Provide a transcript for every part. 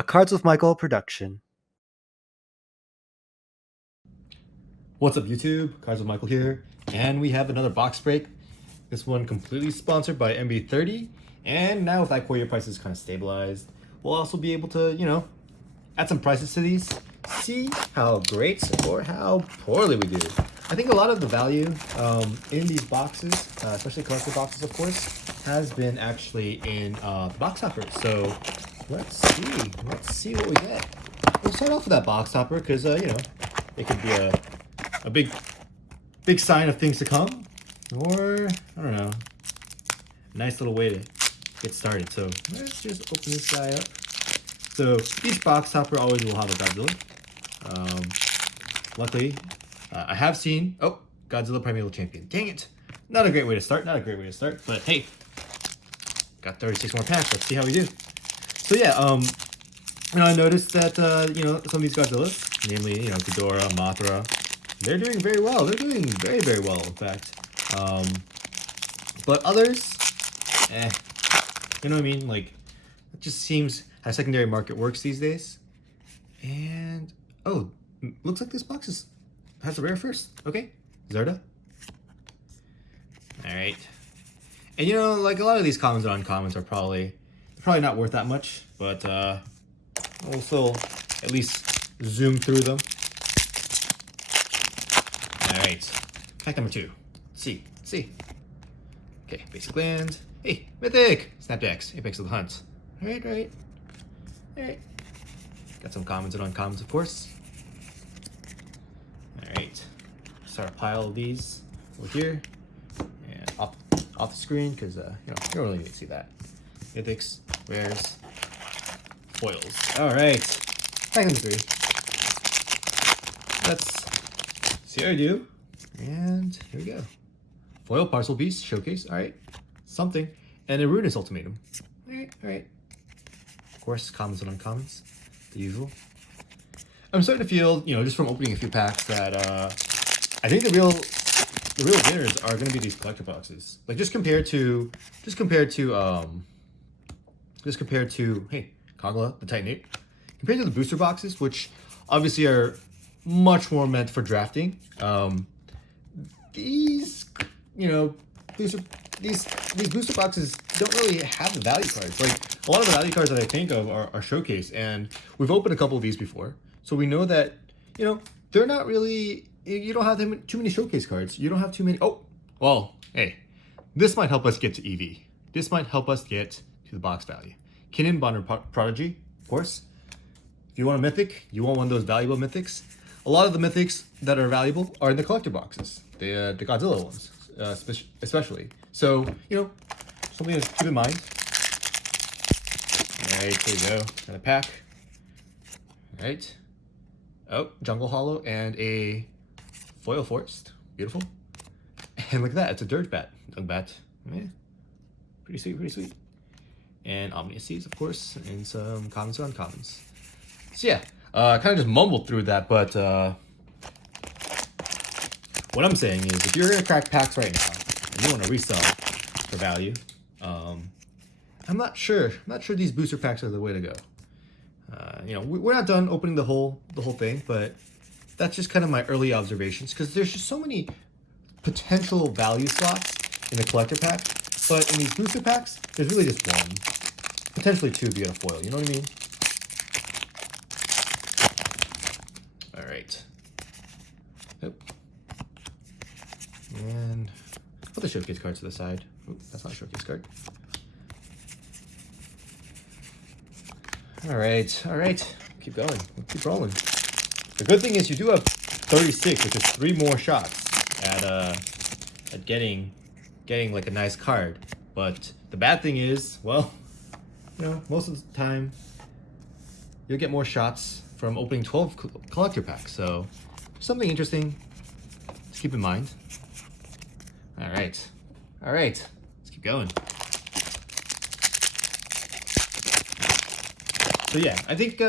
A Cards with Michael production. What's up YouTube? Cards with Michael here, and we have another box break. This one completely sponsored by MB30, and now with Ikoria prices kind of stabilized, we'll also be able to, add some prices to these, see how great or how poorly we do. I think a lot of the value in these boxes, especially collector boxes of course, has been actually in the box topper. So let's see what we get. We'll start off with that box topper because it could be a big sign of things to come, or I don't know, nice little way to get started. So let's just open this guy up. So each box topper always will have a Godzilla. Luckily, I have seen Godzilla Primeval Champion. Dang it! Not a great way to start. But hey, got 36 more packs. Let's see how we do. So yeah, I noticed that some of these Godzillas, namely Ghidorah, Mothra, they're doing very well. They're doing very, very well, in fact. But others, you know what I mean? Like, it just seems how secondary market works these days. And looks like this box has a rare first. Okay, Zerda. All right. And like a lot of these commons and uncommons are probably not worth that much, but we'll still at least zoom through them. Alright, pack number 2. See. Okay, basic land. Hey, mythic! Snapjacks, Apex of the Hunt. Alright. Got some commons and uncommons, of course. Alright, start a pile of these over here. And off the screen, because, you don't really need to see that. Mythics, rares, foils. Alright, pack number 3. Let's see how I do. And here we go. Foil Parcel Beast Showcase. Alright. Something. And a Ruinous Ultimatum. Alright. Of course, commons and uncommons. The usual. I'm starting to feel, just from opening a few packs that I think the real winners are gonna be these collector boxes. Like just compared to hey, Kagla, the Titanate. Compared to the booster boxes, which obviously are much more meant for drafting. These booster boxes don't really have the value cards. Like a lot of the value cards that I think of are showcase, and we've opened a couple of these before, so we know that they're not really. You don't have too many showcase cards. You don't have too many. Oh, well, hey, this might help us get to EV. This might help us get to the box value. Kinnan Bonder Prodigy, of course. If you want a mythic, you want one of those valuable mythics. A lot of the mythics that are valuable are in the collector boxes, the Godzilla ones, especially. So, something to keep in mind. All right, here we go. Got a pack. All right. Oh, Jungle Hollow and a Foil Forest. Beautiful. And look at that. It's a Dirge Bat. Dung Bat. Yeah. Pretty sweet. And Omnius Seeds, of course, and some commons and uncommons. So yeah, kind of just mumbled through that, but what I'm saying is if you're going to crack packs right now and you want to resell for value, I'm not sure these booster packs are the way to go. We're not done opening the whole thing, but that's just kind of my early observations, because there's just so many potential value slots in the collector pack, but in these booster packs, there's really just one. Potentially 2 if you get a foil, you know what I mean? Alright. Yep. And put the showcase card to the side. Oop, that's not a showcase card. Alright. Keep going. Keep rolling. The good thing is you do have 36, which is 3 more shots at getting like a nice card. But the bad thing is, well, most of the time you'll get more shots from opening 12 collector packs. So something interesting to keep in mind. Alright. Let's keep going. So yeah, I think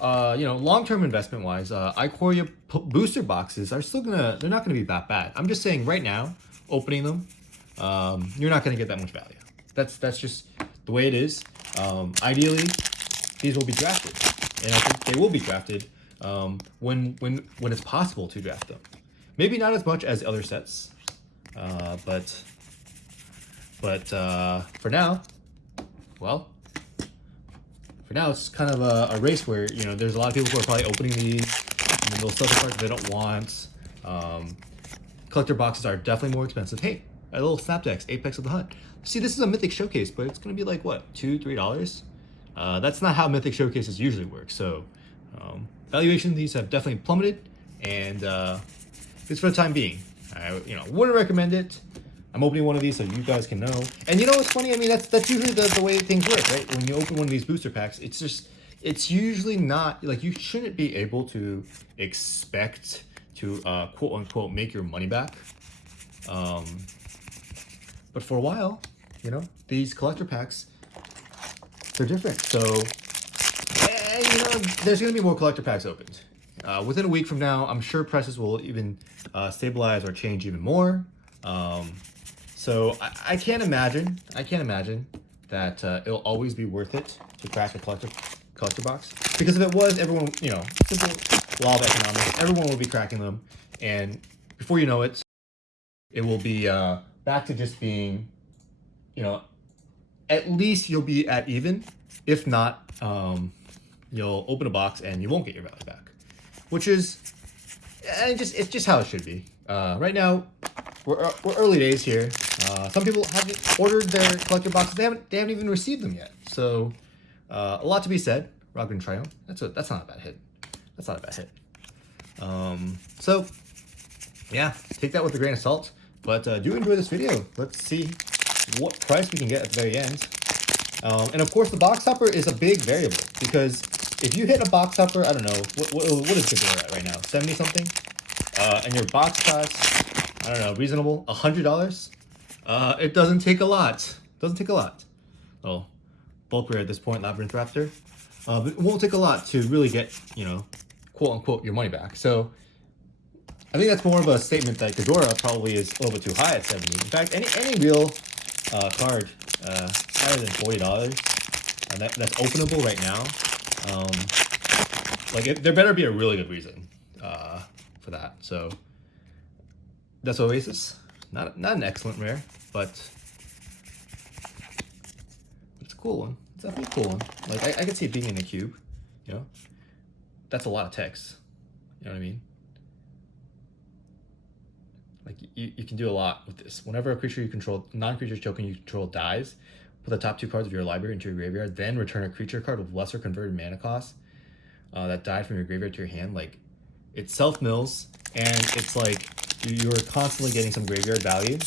long-term investment wise, Ikoria booster boxes are they're not gonna be that bad. I'm just saying right now, opening them, you're not gonna get that much value. That's just the way it is. Ideally, these will be drafted, and I think they will be drafted when it's possible to draft them. Maybe not as much as other sets, but for now, well, for now it's kind of a race where, you know, there's a lot of people who are probably opening these, and then they'll sell the cards they don't want. Collector boxes are definitely more expensive. Hey, a little Snapdex, Apex of the Hunt. See, this is a Mythic showcase, but it's gonna be like what, $2-3? That's not how Mythic showcases usually work. So valuation of these have definitely plummeted, and just for the time being, I wouldn't recommend it. I'm opening one of these so you guys can know. And you know what's funny? I mean, that's usually the way things work, right? When you open one of these booster packs, it's usually not like, you shouldn't be able to expect to quote unquote make your money back. But for a while, you know, these collector packs, they're different. So, and, you know, there's going to be more collector packs opened. Within a week from now, I'm sure prices will even stabilize or change even more. So I can't imagine that it'll always be worth it to crack a collector box. Because if it was, everyone, you know, simple law of economics, everyone will be cracking them. And before you know it, it will be back to just being, you know, at least you'll be at even. If not, you'll open a box and you won't get your value back, which is it's just how it should be. Right now, we're early days here. Some people haven't ordered their collector boxes. They haven't even received them yet. So a lot to be said. Rock and Triome. That's not a bad hit. That's not a bad hit. So yeah, take that with a grain of salt. But do enjoy this video. Let's see what price we can get at the very end. And of course, the box topper is a big variable, because if you hit a box topper, I don't know, what is Ghidorah at right now? 70 something? And your box costs, I don't know, reasonable, $100? It doesn't take a lot. Doesn't take a lot. Oh, bulk rare at this point, Labyrinth Raptor. But it won't take a lot to really get, you know, quote unquote, your money back. So I think that's more of a statement that Ghidorah probably is a little bit too high at 70. In fact, any real card higher than $40 that's openable right now, there better be a really good reason for that. So that's Oasis. Not an excellent rare, but it's a cool one. It's definitely a cool one. Like I could see it being in a cube. You know, that's a lot of text. You know what I mean? Like you can do a lot with this. Whenever a creature you control, non-creature token you control dies, put the top 2 cards of your library into your graveyard, then return a creature card with lesser converted mana cost that died from your graveyard to your hand. Like, it self-mills, and it's like you're constantly getting some graveyard value.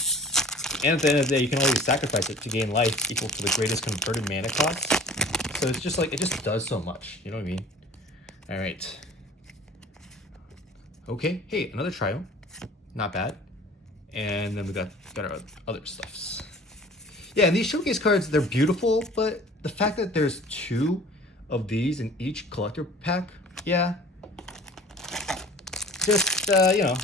And at the end of the day, you can always sacrifice it to gain life equal to the greatest converted mana cost. So it's just like, it just does so much. You know what I mean? All right. Okay. Hey, another Triome. Not bad. And then we got our other stuffs. Yeah, and these showcase cards, they're beautiful, but the fact that there's 2 of these in each collector pack, yeah. Just, you know,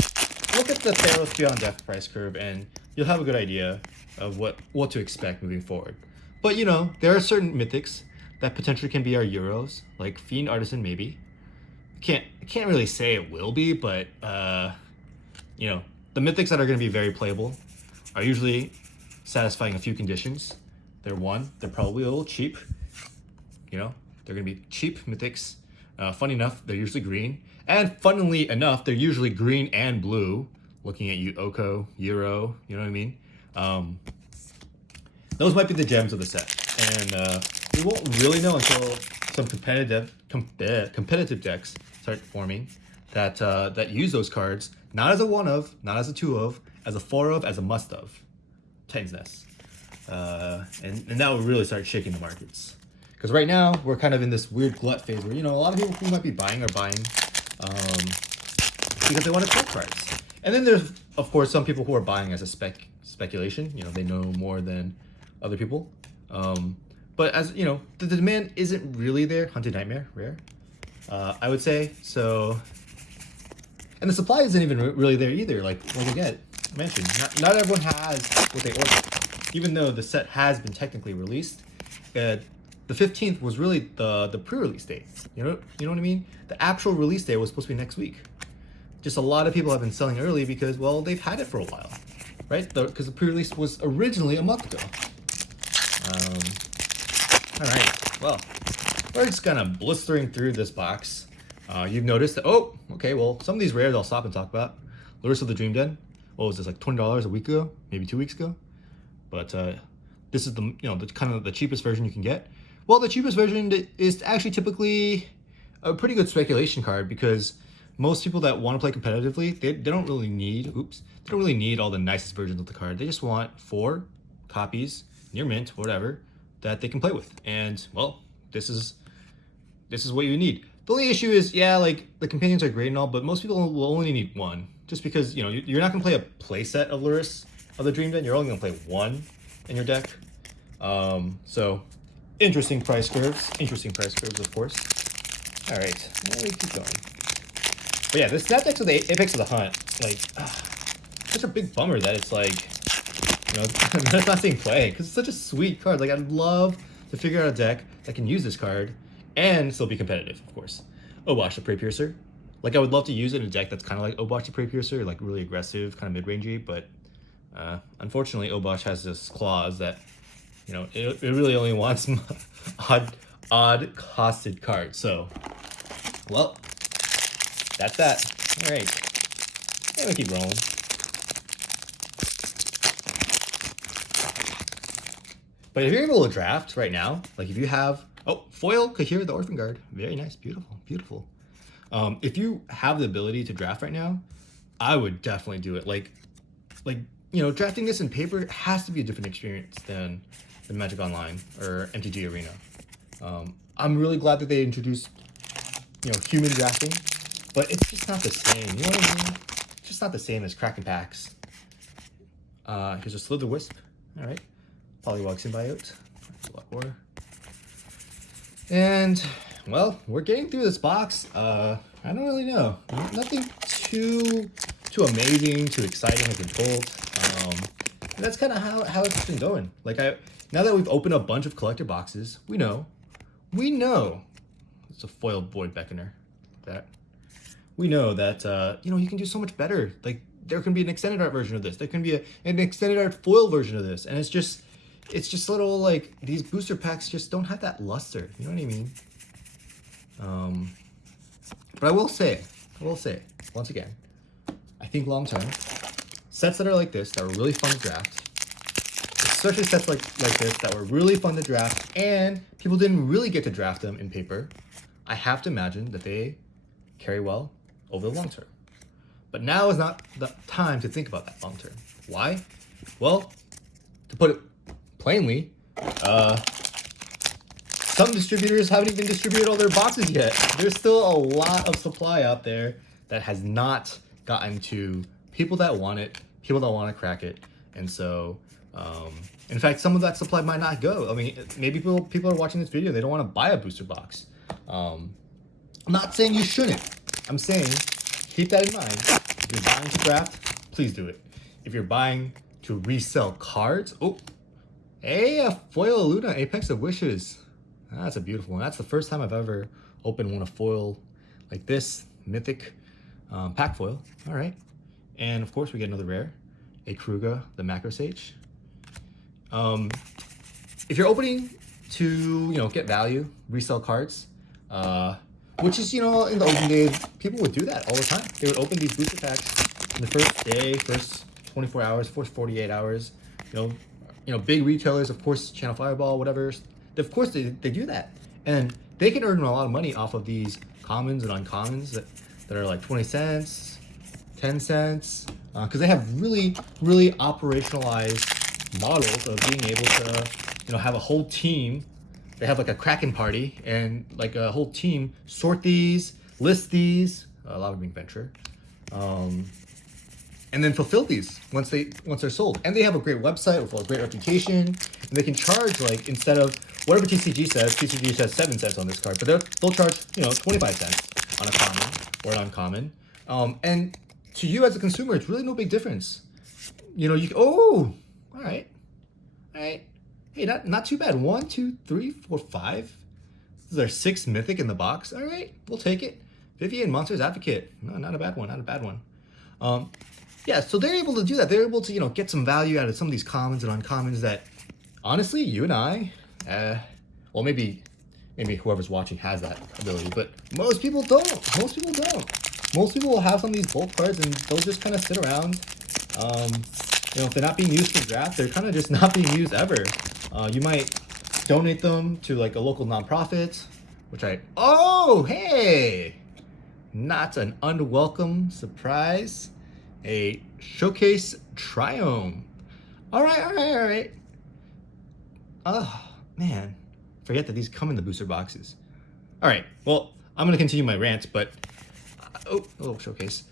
look at the Theros Beyond Death price curve, and you'll have a good idea of what to expect moving forward. But, you know, there are certain mythics that potentially can be our Euros, like Fiend, Artisan, maybe. I can't really say it will be, but, you know, the mythics that are going to be very playable are usually satisfying a few conditions. They're probably a little cheap. You know, they're going to be cheap mythics. Funny enough, they're usually green. And funnily enough, they're usually green and blue. Looking at you, Oko, Euro, you know what I mean? Those might be the gems of the set. And we won't really know until some competitive decks start forming that use those cards, not as a 1-of, not as a 2-of, as a 4-of, as a must-of. Titan's Nest. And that will really start shaking the markets. Because right now, we're kind of in this weird glut phase where, you know, a lot of people who might be buying are buying because they want to collect cards. And then there's, of course, some people who are buying as a speculation. You know, they know more than other people. But as, you know, the demand isn't really there. Hunted Nightmare, rare, I would say. So, and the supply isn't even really there either. Like again, I mentioned, not everyone has what they ordered. Even though the set has been technically released, the 15th was really the pre-release date. You know what I mean? The actual release date was supposed to be next week. Just a lot of people have been selling early because, well, they've had it for a while, right? Because the pre-release was originally a month ago. All right, well, we're just kind of blistering through this box. You've noticed that, oh, okay, well, some of these rares I'll stop and talk about. Lures of the Dream Den. What was this, like $20 a week ago? Maybe 2 weeks ago? But this is the, the kind of the cheapest version you can get. Well, the cheapest version is actually typically a pretty good speculation card because most people that want to play competitively, they don't really need, they don't really need all the nicest versions of the card. They just want 4 copies, near mint, whatever, that they can play with. And, well, this is what you need. The only issue is, yeah, like, the companions are great and all, but most people will only need 1. Just because, you're not going to play a playset of Lurrus of the Dream Den. You're only going to play 1 in your deck. So, interesting price curves, of course. All right, let me keep going. But yeah, this snap deck's with the Apex of the Hunt, like, such a big bummer that it's like, that it's not seeing play, because it's such a sweet card. Like, I'd love to figure out a deck that can use this card and still be competitive, of course. Obosh the Prey Piercer. Like, I would love to use it in a deck that's kind of like Obosh the Prey Piercer, like really aggressive, kind of mid-rangey, but unfortunately, Obosh has this clause that, it really only wants odd costed cards. So, well, that's that. All right, and we keep rolling. But if you're able to draft right now, like if you have, foil Kahira the Orphan Guard, very nice, beautiful, beautiful. If you have the ability to draft right now, I would definitely do it. Like drafting this in paper has to be a different experience than Magic Online or MTG Arena. I'm really glad that they introduced, human drafting, but it's just not the same. You know what I mean? It's just not the same as cracking packs. Here's a Slither Wisp. All right, Polywog Symbiote, and well, we're getting through this box. I don't really know. Nothing too amazing, too exciting has been told. And that's kind of how it's been going. Like now that we've opened a bunch of collector boxes, we know it's a foiled Void Beckoner. We know that you can do so much better. Like there can be an extended art version of this. There can be an extended art foil version of this, and it's just little, like, these booster packs just don't have that luster. You know what I mean? But I will say, once again, I think long term, sets that are like this, that are really fun to draft, especially sets like this that were really fun to draft, and people didn't really get to draft them in paper, I have to imagine that they carry well over the long term. But now is not the time to think about that long term. Why? Well, to put it plainly, some distributors haven't even distributed all their boxes yet. There's still a lot of supply out there that has not gotten to people that want it, people that want to crack it. And so, in fact, some of that supply might not go. I mean, maybe people are watching this video, they don't want to buy a booster box. I'm not saying you shouldn't. I'm saying keep that in mind. If you're buying to draft, please do it. If you're buying to resell cards, hey, a foil Luna Apex of Wishes. That's a beautiful one. That's the first time I've ever opened one of foil like this, mythic pack foil. All right. And of course we get another rare, a Kruga, the Macro Sage. If you're opening to, get value, resell cards, which is, in the olden days, people would do that all the time. They would open these booster packs in the first day, first 24 hours, first 48 hours, big retailers, of course, Channel Fireball, whatever, of course they do that. And they can earn a lot of money off of these commons and uncommons that are like 20 cents, 10 cents, because they have really, really operationalized models of being able to, have a whole team. They have like a Kraken party and like a whole team sort these, list these, a lot of being venture, and then fulfill these once they're sold. And they have a great website with a great reputation, and they can charge, like, instead of whatever TCG says 7 cents on this card, but they'll charge 25 cents on a common or an uncommon. And to you as a consumer, it's really no big difference. All right. Hey, Hey, not too bad. 1, 2, 3, 4, 5. This is our 6th mythic in the box. All right, we'll take it. Vivien, Monsters Advocate. No, not a bad one. Not a bad one. Yeah, so they're able to do that. They're able to, get some value out of some of these commons and uncommons that, honestly, you and I, well, maybe whoever's watching has that ability, but most people don't. Most people don't. Most people will have some of these bulk cards and they'll just kind of sit around. If they're not being used for draft, they're kind of just not being used ever. You might donate them to like a local nonprofit, which oh, hey, not an unwelcome surprise. A showcase Triome. All right. Oh, man. Forget that these come in the booster boxes. All right. Well, I'm going to continue my rant, but showcase.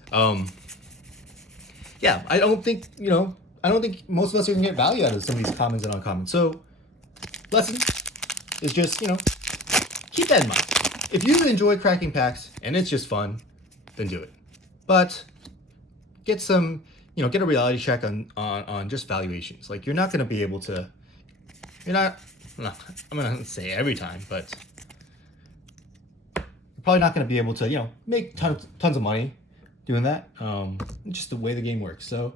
Yeah, I don't think most of us are going to get value out of some of these commons and uncommons. So, lesson is just, keep that in mind. If you enjoy cracking packs and it's just fun, then do it. But get some, get a reality check on just valuations. Like, you're not going to be able to, I'm going to say every time, but you're probably not going to be able to, make tons of money doing that. Just the way the game works. So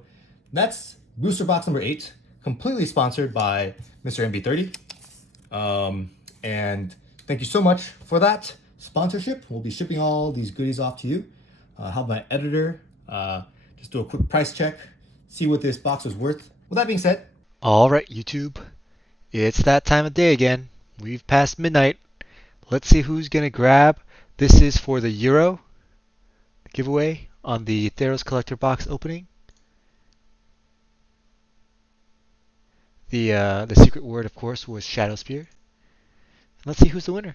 that's booster box number 8, completely sponsored by Mr. MB30. And thank you so much for that sponsorship. We'll be shipping all these goodies off to you. Have my editor just do a quick price check, see what this box was worth. With that being said, all right, YouTube, it's that time of day again. We've passed midnight. Let's see who's gonna grab. This is for the Euro giveaway on the Theros collector box opening. The secret word, of course, was Shadow Spear. Let's see who's the winner.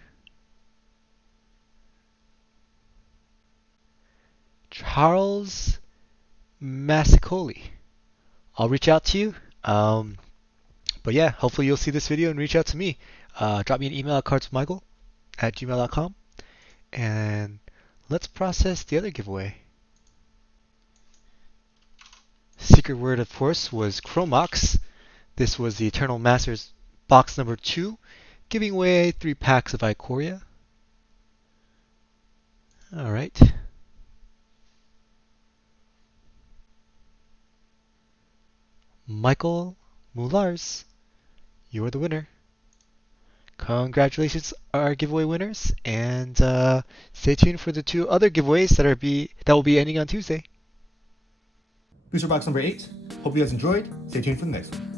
Charles Massicoli. I'll reach out to you. But yeah, hopefully you'll see this video and reach out to me. Drop me an email at cardsmichael@gmail.com. And let's process the other giveaway. Secret word, of course, was Chromox. This was the Eternal Masters box number 2, giving away 3 packs of Ikoria. Alright. Michael Mulars, you're the winner. Congratulations, our giveaway winners, and stay tuned for the 2 other giveaways that will be ending on Tuesday. booster box number 8. Hope you guys enjoyed. Stay tuned for the next one.